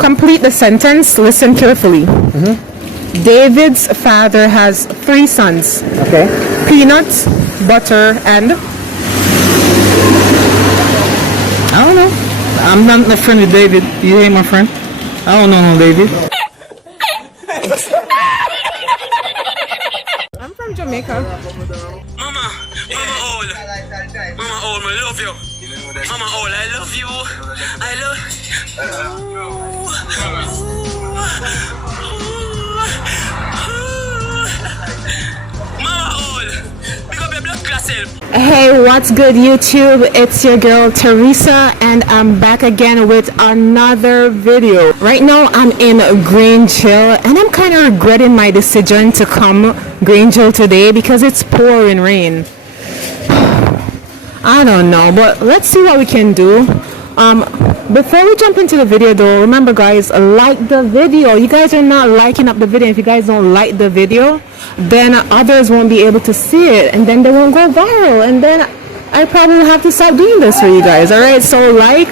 Complete the sentence. Listen carefully. David's father has 3 sons. Okay. Peanuts, butter, and... I don't know. I'm not a friend with David. You ain't my friend. I don't know no David. I'm from Jamaica. Mama old, I love you. Mama old, I love you. I love Mama old, pick up your blood class. Hey, what's good YouTube? It's your girl Teresa and I'm back again with another video. Right now I'm in Grange Hill and I'm kind of regretting my decision to come Grange Hill today because it's pouring rain. I don't know, but let's see what we can do. Before we jump into the video though, remember guys, like the video. You guys are not liking up the video. If you guys don't like the video, then others won't be able to see it and then they won't go viral, and then I probably have to stop doing this for you guys. Alright, so like,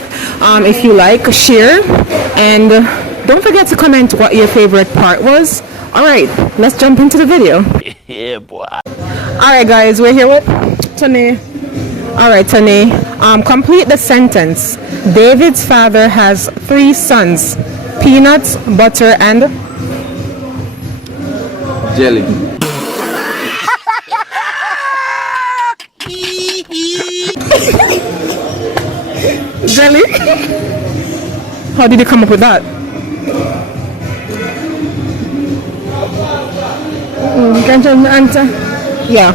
if you like, share, and don't forget to comment what your favorite part was. Alright, let's jump into the video. Yeah, boy. Alright guys, we're here with Tony. Alright, Tony, complete the sentence. David's father has 3 sons. Peanuts, butter, and... jelly. Jelly? How did you come up with that? Can you answer? Yeah,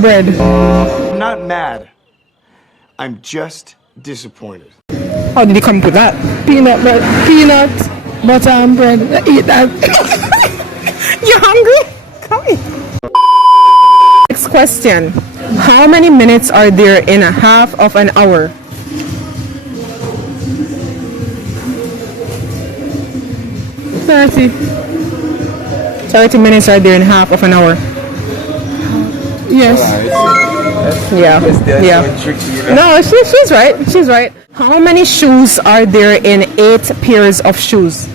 bread. I'm not mad. I'm just disappointed. How did you come up with that? Peanut butter and bread. Eat that. You hungry? Come here. Next question. How many minutes are there in a half of an hour? 30. 30 minutes are there in half of an hour. Yes. Yeah. No, she's right. She's right. How many shoes are there in 8 pairs of shoes?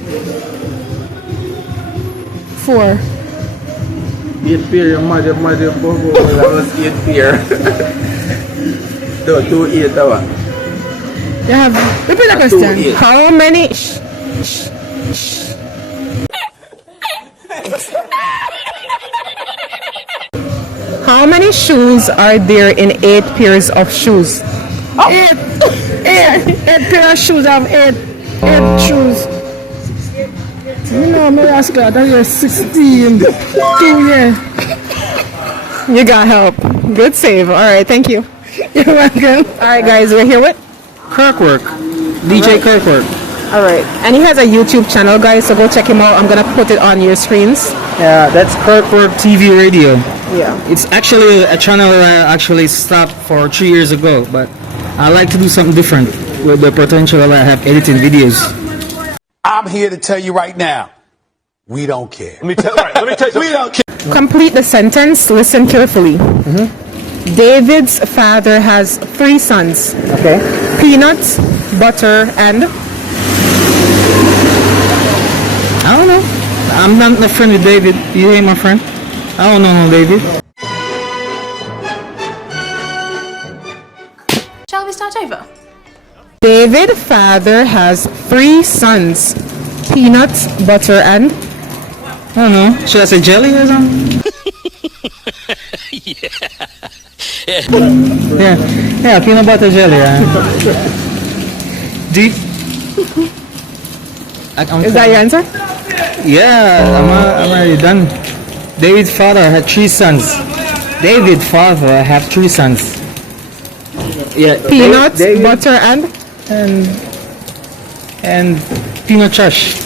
4. 8 pair, your mother, that was 8 pair. 2, 8, You have. Repeat the question. How many? How many shoes are there in 8 pairs of shoes? 8 pair of shoes. I have 8 shoes. You know, I'm ask God, you're 16. 2 years. You got help. Good save. All right, thank you. You're welcome. All right, guys, we're here with. Kirkwork. DJ Kirkwork. All right, and he has a YouTube channel, guys, so go check him out. I'm gonna put it on your screens. Yeah, that's Kirkwork TV Radio. Yeah. It's actually a channel that I actually stopped for 3 years ago, but I like to do something different with the potential that I have editing videos. I'm here to tell you right now, we don't care. Let me tell you. We don't care. Complete the sentence. Listen carefully. David's father has 3 sons. Okay. Peanuts, butter, and... I don't know. I'm not a friend with David. You ain't my friend. I don't know no David. Shall we start over? David's father has 3 sons. Peanuts, butter, and... I don't know. Should I say jelly or something? Yeah, peanut butter jelly. Deep. Is that your answer? Yeah, I'm already done. David's father had 3 sons. David's father have 3 sons. Yeah, Peanuts, David, butter, and peanut trash.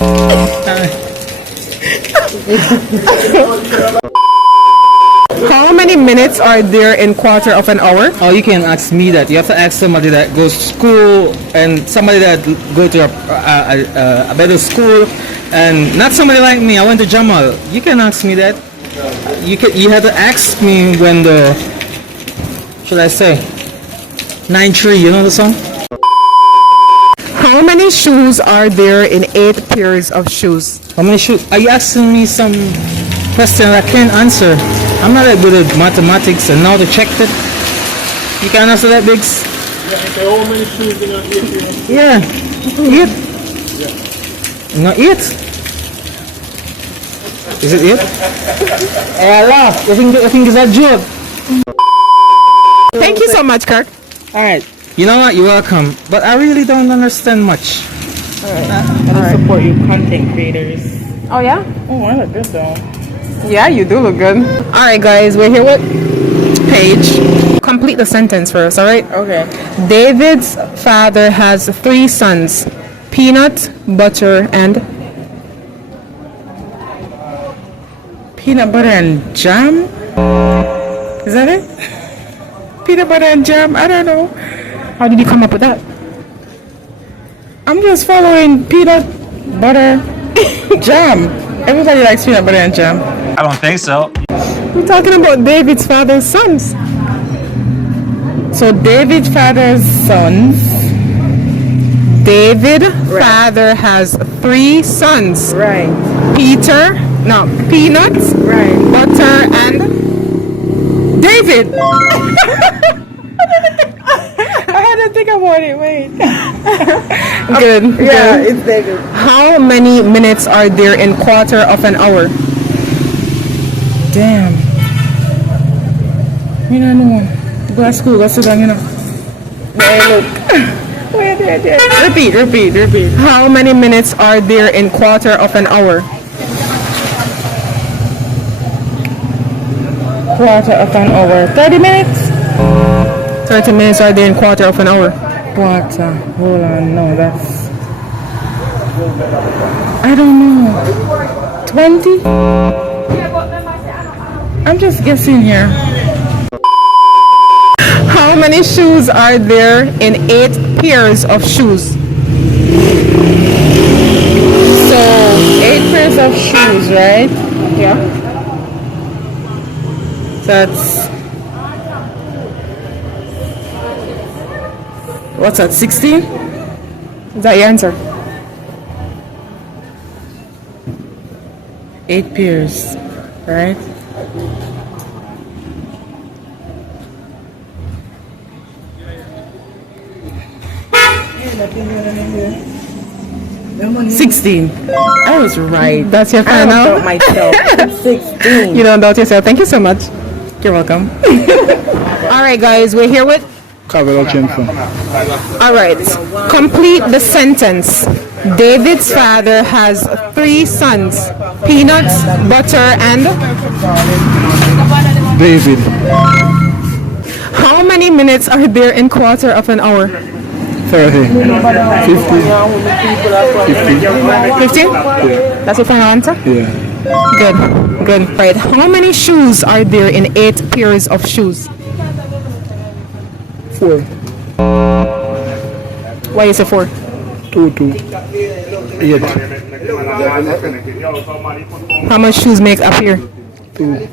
How many minutes are there in quarter of an hour? Oh, you can ask me that. You have to ask somebody that goes to school and somebody that go to a better school, and not somebody like me. I went to Jamal. You can ask me that. You have to ask me when the, should I say, 9-3. You know the song? How How many shoes are there in 8 pairs of shoes? How many shoes? Are you asking me some question I can't answer? I'm not that good at mathematics and now to check that. You can answer that, Biggs? How many shoes in your ear? Yeah. 8. Not 8. Is it 8? I laugh. You think it's a joke? Thank you so much, Kirk. Alright. You know what? You're welcome. But I really don't understand much. I support you content creators. Oh, yeah? Oh, I look good though. Yeah, you do look good. All right, guys, we're here with Paige. Complete the sentence for us, all right? Okay. David's father has 3 sons, Peanut, Butter, and... Peanut butter and jam? Is that it? Peanut butter and jam? I don't know. How did you come up with that? I'm just following peanut butter jam. Everybody likes peanut butter and jam. I don't think so. We're talking about David's father's sons. So David's father's sons. David father has 3 sons. Right. Peanut, Right. Butter, and David. I had to think about it. Wait. Good. Yeah, good. it's David. How many minutes are there in quarter of an hour? Damn. You don't know. Go to school. Go sit down. You know. Hey, look. Wait. Repeat. How many minutes are there in quarter of an hour? Quarter of an hour. 30 minutes. 30 minutes are there in quarter of an hour. Quarter. Hold on. No, that's... I don't know. 20? I'm just guessing here. How many shoes are there in 8 pairs of shoes? So, 8 pairs of shoes, right? Yeah. That's... What's that, 16? Is that your answer? 8 pairs, right? $16. I was right. That's your I final? don't doubt myself. 16. You don't doubt yourself. Thank you so much. You're welcome. All right, guys, we're here with... All right, complete the sentence. David's father has 3 sons, Peanut, Butter, and... David. How many minutes are there in quarter of an hour? 30. 50. 15? That's your final answer? Yeah. Good. Right. How many shoes are there in 8 pairs of shoes? 4. Why is it 4? 2. 8. How much shoes make up here? 2.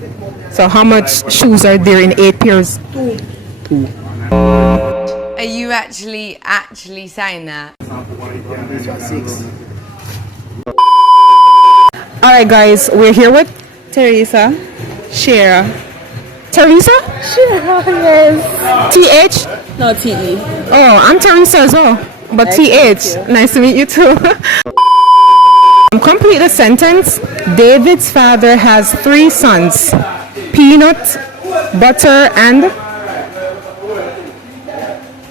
So how much shoes are there in 8 pairs? 2. Are you actually saying that? All right, guys, we're here with Teresa. Sharia. Teresa? Yes. TH? No, T-E. Oh, I'm Teresa as well, but TH. Nice to meet you too. Complete the sentence. David's father has 3 sons, Peanut, Butter, and...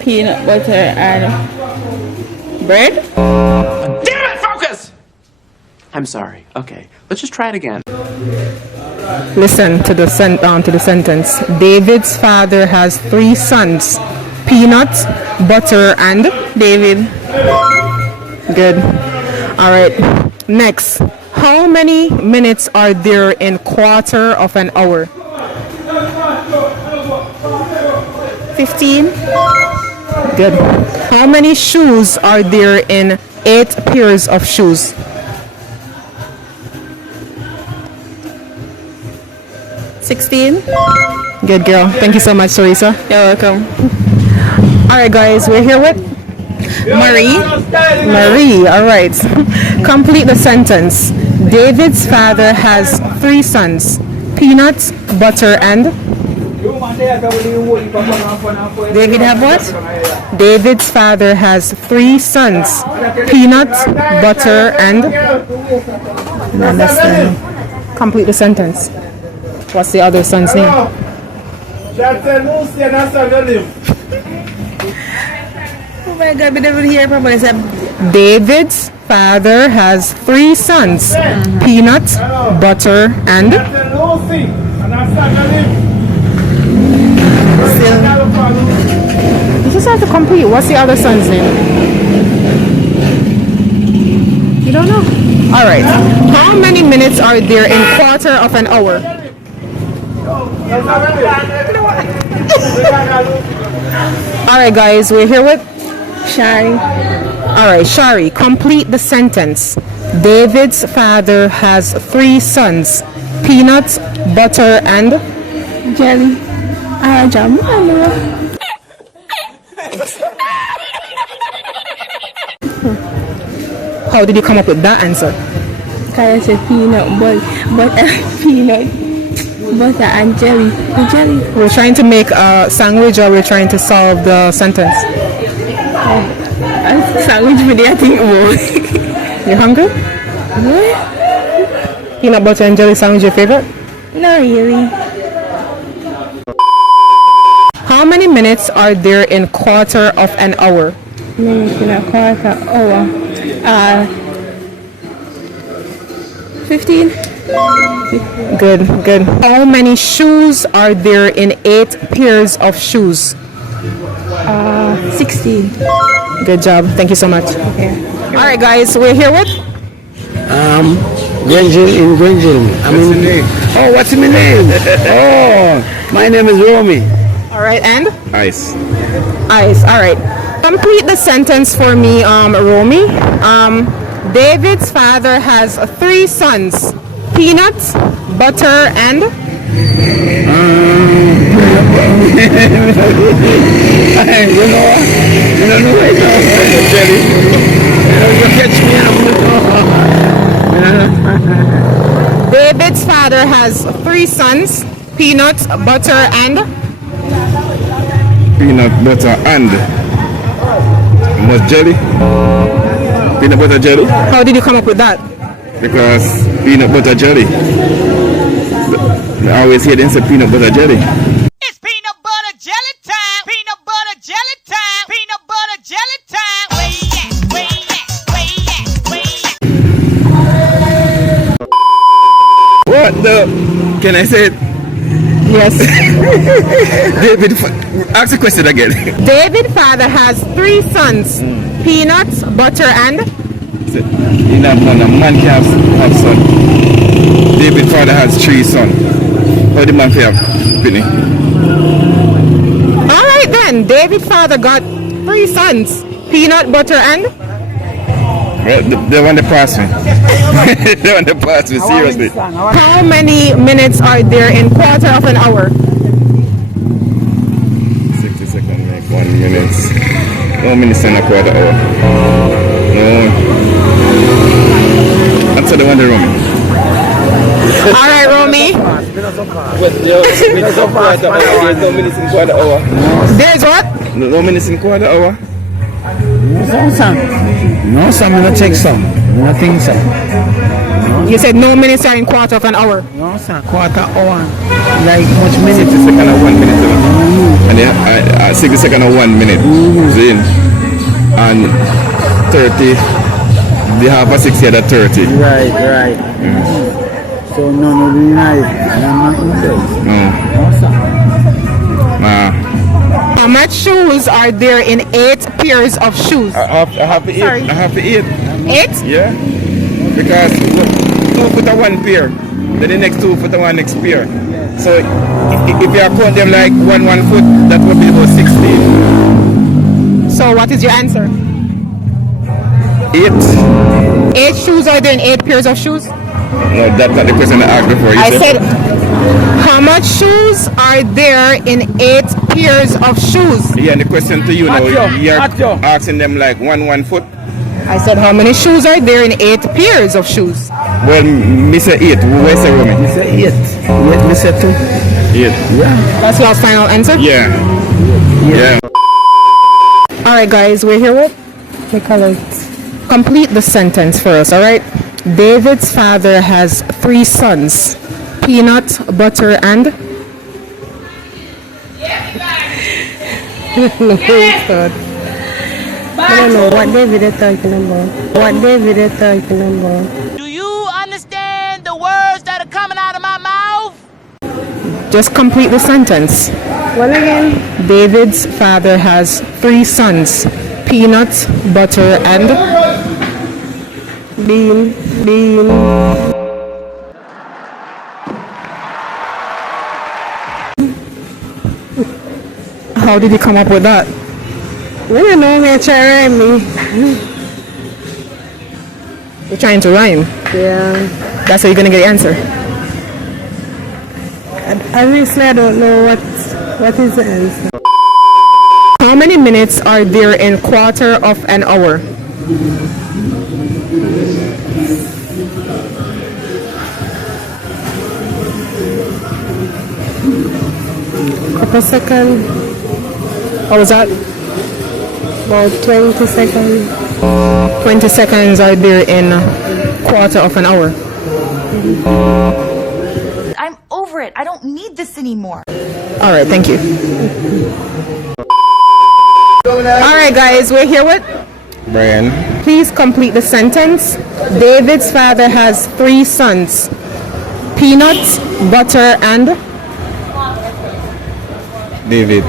Peanut butter and bread. Damn it, focus! I'm sorry. Okay, let's just try it again. Listen to the sentence. David's father has 3 sons, Peanut, Butter, and David. Good. All right. Next. How many minutes are there in quarter of an hour? 15. Good. How many shoes are there in 8 pairs of shoes? 16. Good girl. Thank you so much, Teresa. You're welcome. All right, guys, we're here with Marie. Marie, all right. Complete the sentence. David's father has 3 sons. Peanuts, butter, and... David have what? David's father has 3 sons. Peanuts, butter, and... Understand. Complete the sentence. What's the other son's name? Oh my God, we never hear from us. David's father has 3 sons. Peanuts, butter, and... You just have to complete. What's the other son's name? You don't know? All right. How many minutes are there in quarter of an hour? All right, guys. We're here with Shie. All right, Shari, complete the sentence. David's father has 3 sons. Peanuts, butter, and... Jelly. Jam. How did you come up with that answer? Kaya said peanut, peanut, butter, and jelly. Jelly. We're trying to make a sandwich or we're trying to solve the sentence? Sandwich with I think more. You hungry? What? Peanut butter and jelly sandwich your favorite? Not really. How many minutes are there in quarter of an hour? Minutes in a quarter hour. 15. Good, good. How many shoes are there in 8 pairs of shoes? 16. Good job. Thank you so much. Okay. All right, guys. We're here with... Granger in Granger. Oh, what's my name? Oh, my name is Romy. All right, and? Ice. Ice. All right. Complete the sentence for me, Romy. David's father has 3 sons. Peanuts, butter, and... David's father has 3 sons. Peanuts, butter, and... Peanut butter and much jelly. Peanut butter jelly. How did you come up with that? Because peanut butter jelly. I always hear them say peanut butter jelly. It's peanut butter jelly time. Peanut butter jelly time. Peanut butter jelly time. Way yeah, way yeah, way yeah, way yeah. What the? Can I say it? Yes. David, ask the question again. David's father has 3 sons. Peanuts, butter, and... In a man can have son. David's father has 3 sons. How the man can have Penny? All right then. David's father got 3 sons. Peanut, butter, and... Well, they want to pass me. They want to pass me, seriously. How many minutes are there in quarter of an hour? 60 seconds make 1 minute. 1 minute and a quarter hour. No. Answer the one the Romy. All right, Romy. There's no minutes in quarter hour. There's what? No minutes in quarter hour. No, some will take some. I think so. You said no minutes are in quarter of an hour. No, sir. Quarter hour. Like much 60 minutes. seconds or 1 minute. And then 60 seconds or 1 minute. Then, and 30. The half of 60 at 30. Right. So no, no, nice. I'm not interested. No. How much shoes are there in 8 pairs of shoes? I have to eat. Sorry. I have to eat. 8? Yeah. Because 2 foot of 1 pair. Then the next 2 foot of 1 next pair. So if you count them like 1 foot, that would be about 16. So what is your answer? 8. 8 shoes are there in 8 pairs of shoes? No, that's not the question I asked before. You I said, how much shoes are there in 8 pairs of shoes? Yeah, and the question to you now, you're asking them like 1 foot. I said, how many shoes are there in 8 pairs of shoes? Well, me say 8. Where's the Romy? Me say 8. Wait, me say 2. 8. Yeah. That's your final answer? Yeah. Yeah. Alright guys, we're here with the colors. Complete the sentence for us, alright? David's father has 3 sons. Peanut, butter, and... I don't know what David is talking about. What David is talking about. Do you understand the words that are coming out of my mouth? Just complete the sentence. What again? David's father has 3 sons. Peanut, butter, and... Bean. How did you come up with that? I don't know, me try rhyme me. You're trying to rhyme. Yeah. That's how you're gonna get the answer. Honestly, I don't know what is the answer. How many minutes are there in quarter of an hour? Couple seconds. What was that? About 20 seconds. 20 seconds are there in quarter of an hour. I'm over it. I don't need this anymore. Alright, thank you. Alright guys, we're here with... Brian. Please complete the sentence. David's father has 3 sons. Peanut, butter, and... David.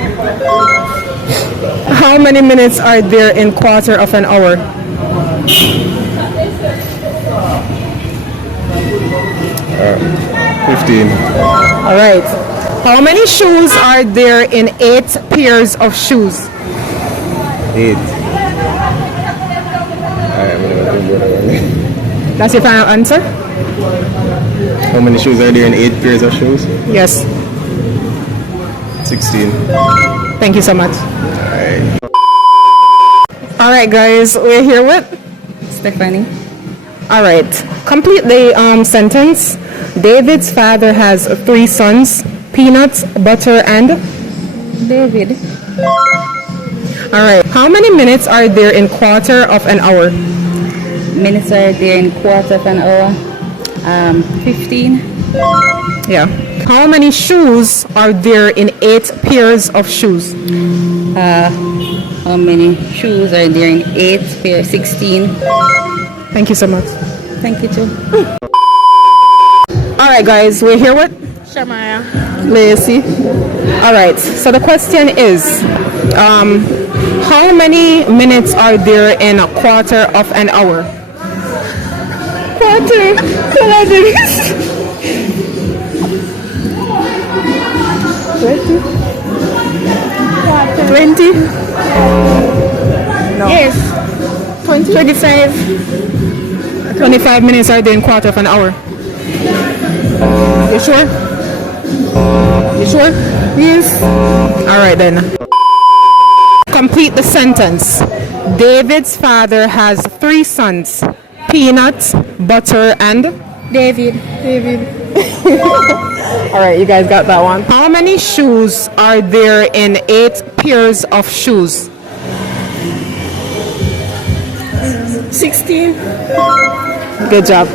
How many minutes are there in quarter of an hour? 15. Alright. How many shoes are there in 8 pairs of shoes? 8. That's your final answer? How many shoes are there in 8 pairs of shoes? Yes. 16. Thank you so much. Alright guys, we're here with Stephanie. Alright. Complete the sentence. David's father has 3 sons. Peanut, butter, and... David. Alright. How many minutes are there in quarter of an hour? Minutes are there in quarter of an hour. 15. Yeah. How many shoes are there in 8 pairs of shoes? How many shoes are there in 8 pairs? 16. Thank you so much. Thank you too. Alright guys, we're here with Shamaya. Lacey. Alright, so the question is, how many minutes are there in a quarter of an hour? Quarter. Can I do this? 20? No. Yes. 25. 25 minutes are there in quarter of an hour. You sure? You sure? Yes. Alright then. Complete the sentence. David's father has 3 sons. Peanut, butter, and... David. Alright, you guys got that one. How many shoes are there in 8 pairs of shoes? 16. Good job.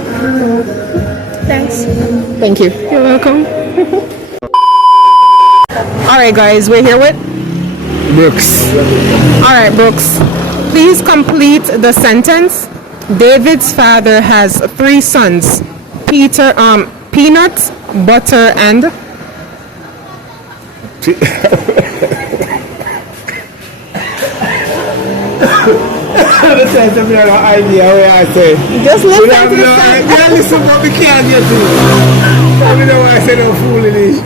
Thanks. Thank you. You're welcome. Alright guys, we're here with Brooks. Alright Brooks. Please complete the sentence. David's father has 3 sons. Peanut, butter, and... Listen to me, I have no idea what I say. Just We listen have to the no sentence. idea. Listen, but we can't get to it. We know why I say no foolishness.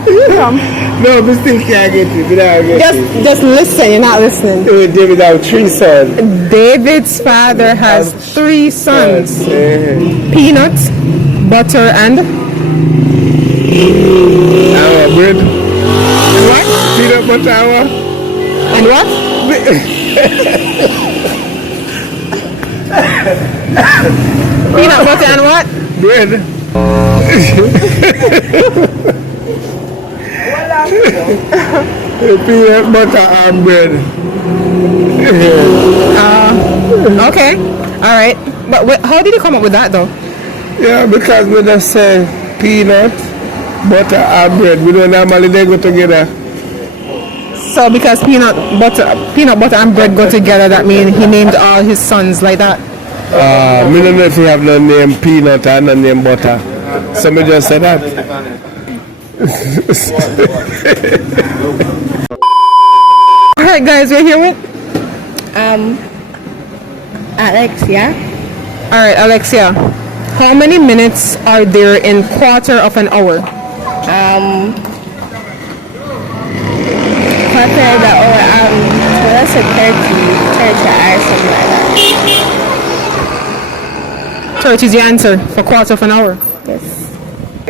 No, we still can't get it. We don't get it. Just listen, you're not listening. David have 3 sons. David's father has 3 sons. Peanut, butter, and bread. what? Peanut butter hour. And what? Peanut butter and what? Bread. Peanut butter and bread. Okay. All right. But how did you come up with that though? Yeah, because we just say peanut butter and bread. We don't normally they go together. So because peanut butter and bread go together, that means he named all his sons like that. Me don't know if you have no name peanut and no name butter. So me just say that. All right, guys, we're here with Alexia. All right, Alexia. How many minutes are there in quarter of an hour? Quarter of the hour, let's say 30 hours, something like that. 30 is the answer for quarter of an hour. Yes.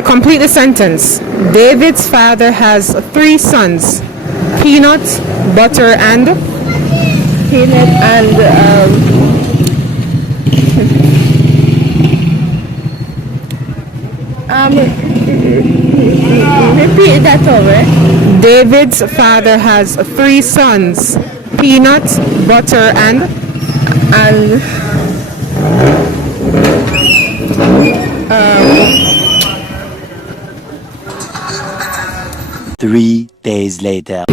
Complete the sentence. David's father has 3 sons. Peanut, butter, and Peanut and repeat that over. David's father has 3 sons. Peanut, butter, and 3 days later.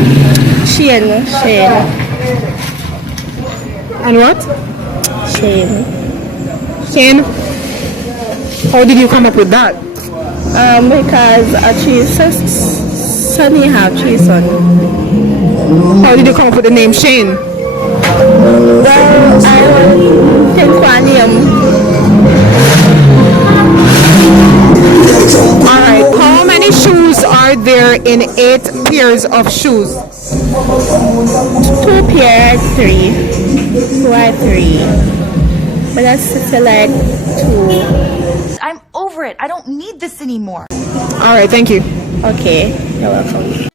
Shane. and what? Shane. Shane? How did you come up with that? Because Sonny have 3 sons. How did you come up with the name Shane? Well, I was think one name. Alright, how many shoes are there in 8 pairs of shoes? 2 pairs, 3. 2 or 3. But that's still like 2. I'm over it. I don't need this anymore. Alright, thank you. Okay, you're welcome.